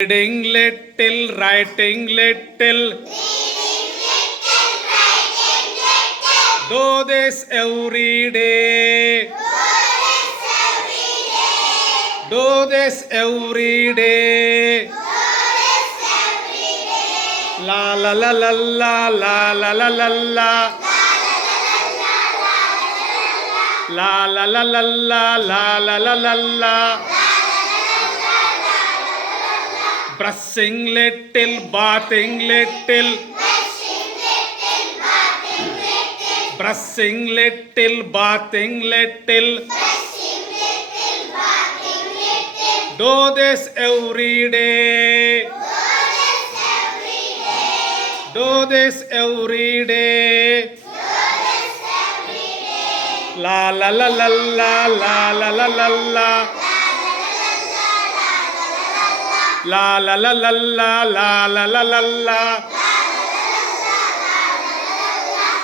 Reading little, writing little. Do this every day. Do this every day. La la la la la la la la la la. La la la la la la la la la la. Brushing little, bathing little. Brushing little, bathing little. Do this every day. Do this every day. La la la la la la la la la la. La la la la la la la la la la.